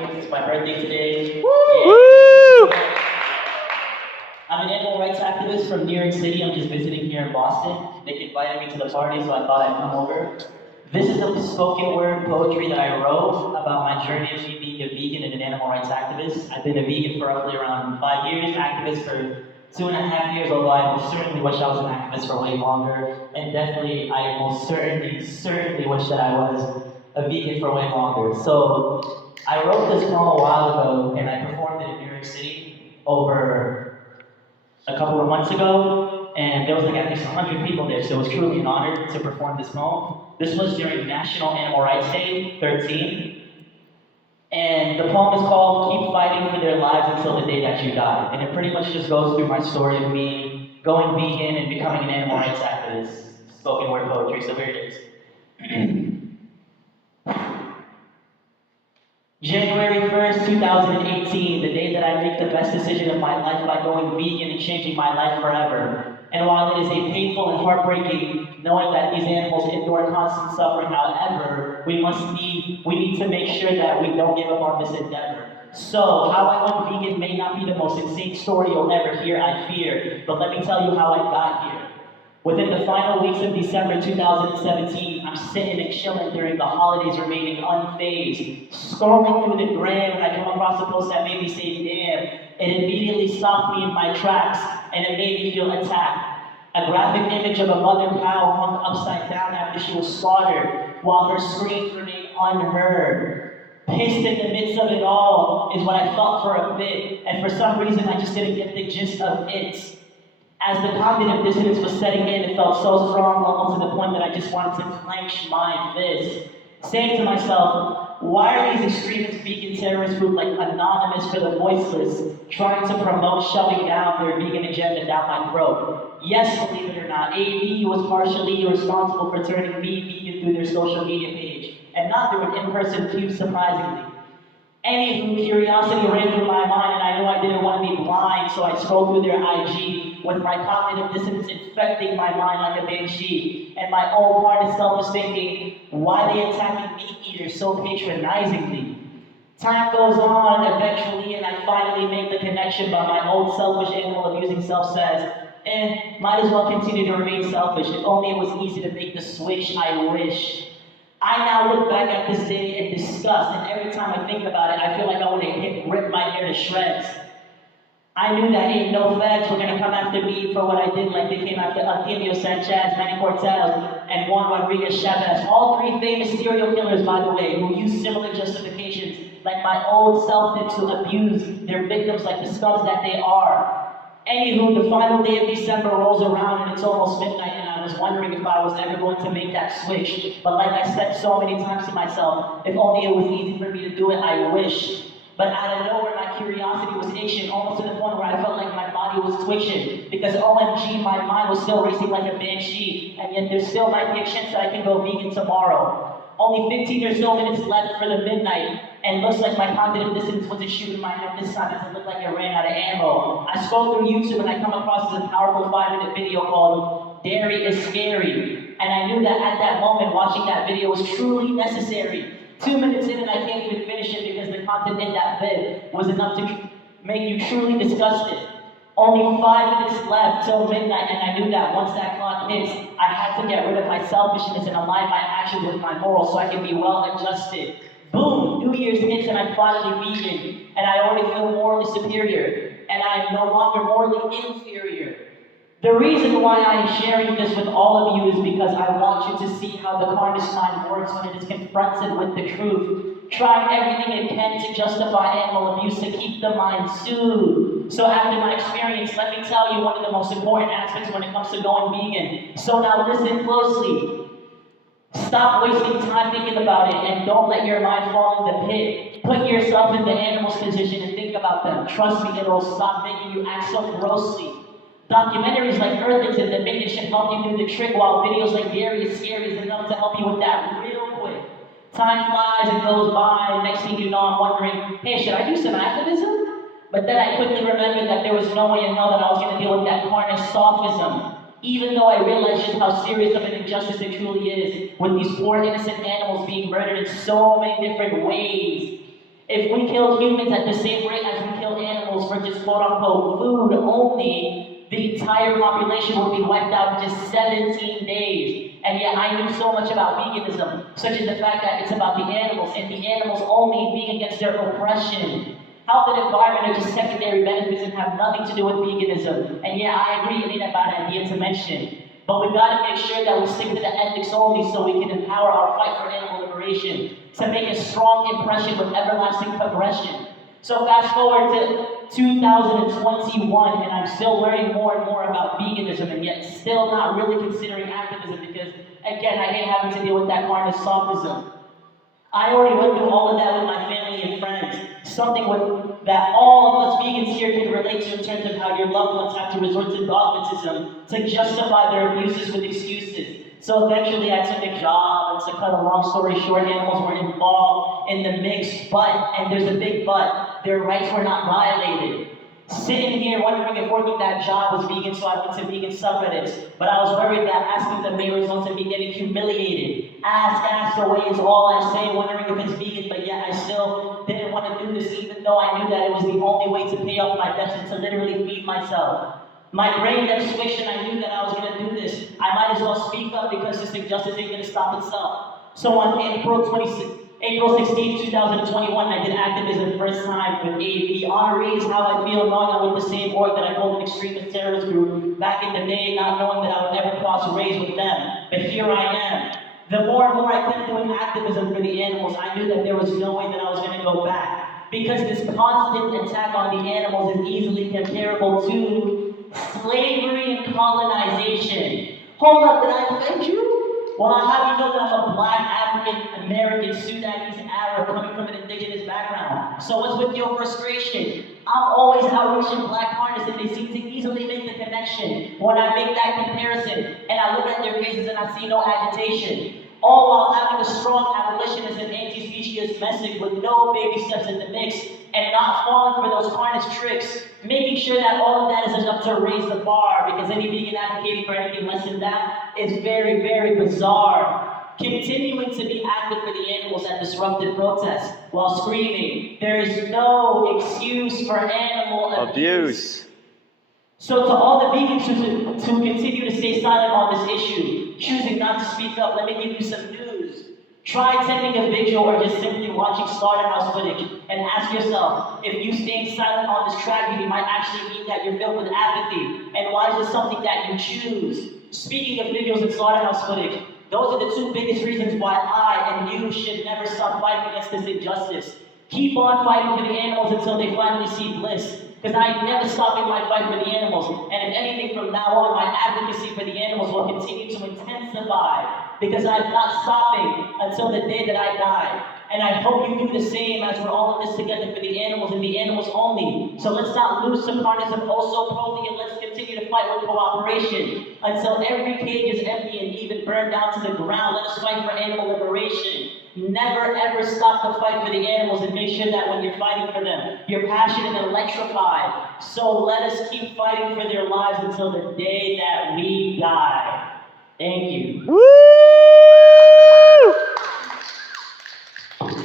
you? It's my birthday today. Woo! Yeah. I'm an animal rights activist from New York City. I'm just visiting here in Boston. They invited me to the party, so I thought I'd come over. This is a spoken word poetry that I wrote about my journey of me being a vegan and an animal rights activist. I've been a vegan for roughly around 5 years, activist for 2.5 years, although I most certainly wish I was an activist for way longer. And definitely, I most certainly wish that I was a vegan for way longer. So I wrote this poem a while ago, and I performed it in New York City over a couple of months ago, and there was like at least 100 people there, so it was truly an honor to perform this poem. This was during National Animal Rights Day 13, and the poem is called Keep Fighting for Their Lives Until the Day That You Die, and it pretty much just goes through my story of me going vegan and becoming an animal rights activist, spoken word poetry, so here it is. January 1st, 2018, the day that I make the best decision of my life by going vegan and changing my life forever. And while it is a painful and heartbreaking knowing that these animals endure constant suffering, however, we need to make sure that we don't give up on this endeavor. So, how I went vegan may not be the most insane story you'll ever hear, I fear, but let me tell you how I got here. Within the final weeks of December 2017, I'm sitting and chilling during the holidays, remaining unfazed. Scrolling through the gram, and I come across a post that made me say, damn. It immediately stopped me in my tracks, and it made me feel attacked. A graphic image of a mother cow hung upside down after she was slaughtered, while her screams remained unheard. Pissed in the midst of it all is what I felt for a bit, and for some reason I just didn't get the gist of it. As the cognitive dissonance was setting in, it felt so strong, almost to the point that I just wanted to clench my fist, saying to myself, why are these extremist vegan terrorist groups like Anonymous for the Voiceless trying to promote shoving down their vegan agenda down my throat? Yes, believe it or not, AV was partially responsible for turning me vegan through their social media page, and not through an in-person cube, surprisingly. Anywho, curiosity ran through my mind, and I knew I didn't want to be blind, so I scrolled through their IG with my cognitive dissonance infecting my mind like a banshee, and my own part of self was thinking, why they attacking meat eaters so patronizingly? Time goes on eventually, and I finally make the connection, but my old selfish animal abusing self says, might as well continue to remain selfish. If only it was easy to make the switch, I wish. I now look back at this day in disgust, and every time I think about it, I feel like I want to rip my hair to shreds. I knew that ain't no feds were gonna come after me for what I did, like they came after Antonio Sanchez, Manny Cortez, and Juan Rodriguez Chavez. All three famous serial killers, by the way, who used similar justifications, like my old self did, to abuse their victims like the scums that they are. Anywho, the final day of December rolls around and it's almost midnight, and I was wondering if I was ever going to make that switch. But like I said so many times to myself, if only it was easy for me to do it, I wish. But out of nowhere, my curiosity was itching, almost to the point where I felt like my body was twitching. Because OMG, my mind was still racing like a banshee, and yet there still might be a chance that I can go vegan tomorrow. Only 15 or so minutes left for the midnight, and looks like my cognitive dissonance wasn't shooting my head this time, as it looked like it ran out of ammo. I scroll through YouTube and I come across this powerful 5-minute video called Dairy is Scary. And I knew that at that moment, watching that video was truly necessary. 2 minutes in and I can't even finish it because the content in that vid was enough to make you truly disgusted. Only 5 minutes left till midnight, and I knew that once that clock hits, I had to get rid of my selfishness and align my actions with my morals so I can be well adjusted. Boom! New Year's hits and I'm finally vegan, and I already feel morally superior, and I am no longer morally inferior. The reason why I am sharing this with all of you is because I want you to see how the carnage mind works when it is confronted with the truth, trying everything it can to justify animal abuse to keep the mind soothed. So after my experience, let me tell you one of the most important aspects when it comes to going vegan. So now listen closely. Stop wasting time thinking about it and don't let your mind fall in the pit. Put yourself in the animal's position and think about them. Trust me, it'll stop making you act so grossly. Documentaries like Earthlings and Dominion should help you do the trick, while videos like Dairy is Scary is enough to help you with that real quick. Time flies and goes by, next thing you know I'm wondering, hey, should I do some activism? But then I quickly remembered that there was no way in hell that I was going to deal with that carnage sophism. Even though I realized just how serious of an injustice it truly is, with these poor innocent animals being murdered in so many different ways. If we kill humans at the same rate as we kill animals for just quote-unquote food only, the entire population would be wiped out in just 17 days. And yet I knew so much about veganism, such as the fact that it's about the animals, and the animals only being against their oppression. Health and environment are just secondary benefits and have nothing to do with veganism. And yeah, I agree, it ain't a bad idea to mention. But we've got to make sure that we stick to the ethics only so we can empower our fight for animal liberation, to make a strong impression with everlasting progression. So fast forward to 2021, and I'm still learning more and more about veganism, and yet still not really considering activism because, again, I hate having to deal with that carne sofism. I already went through all of that with my family and friends. Something that all of us vegans here can relate to in terms of how your loved ones have to resort to dogmatism to justify their abuses with excuses. So eventually I took a job, and to cut a long story short, animals were involved in the mix, and there's a big but, their rights were not violated. Sitting here wondering if working that job was vegan, so I went to vegan subreddits. But I was worried that asking them may result in me getting humiliated. Ask away is all I say, wondering if it's vegan, but yet I still didn't want to do this, even though I knew that it was the only way to pay off my debts and to literally feed myself. My brain then switched and I knew that I was going to do this. I might as well speak up because this injustice ain't going to stop itself. So on April 16, 2021, I did activism the first time with the honorees, how I feel knowing I'm with the same org that I called an extremist terrorist group back in the day, not knowing that I would ever cross race with them. But here I am. The more and more I kept doing activism for the animals, I knew that there was no way that I was going to go back. Because this constant attack on the animals is easily comparable to slavery and colonization. Hold up, did I offend you? Well, I have you know that I'm a black, African, American, Sudanese Arab coming from an indigenous background. So what's with your frustration? I'm always outreaching black partners and they seem to easily make the connection when I make that comparison and I look at their faces and I see no agitation. All while having a strong abolitionist and anti-speciesist message with no baby steps in the mix and not falling for those carnage tricks, making sure that all of that is enough to raise the bar because any vegan advocating for anything less than that is very, very bizarre. Continuing to be active for the animals at disruptive protests while screaming, there is no excuse for animal abuse. So to all the vegans to continue to stay silent on this issue, choosing not to speak up, let me give you some news. Try attending a vigil or just simply watching slaughterhouse footage and ask yourself, if you staying silent on this tragedy might actually mean that you're filled with apathy, and why is this something that you choose? Speaking of videos and slaughterhouse footage, those are the two biggest reasons why I and you should never stop fighting against this injustice. Keep on fighting for the animals until they finally see bliss. Because I ain't never stopping my fight for the animals. And if anything, from now on, my advocacy for the animals will continue to intensify. Because I'm not stopping until the day that I die. And I hope you do the same as we're all in this together for the animals and the animals only. So let's not lose some carnism also probably, and let's continue to fight with cooperation. Until every cage is empty and even burned down to the ground, let us fight for animal liberation. Never ever stop the fight for the animals and make sure that when you're fighting for them, you're passionate and electrified. So let us keep fighting for their lives until the day that we die. Thank you. Woo!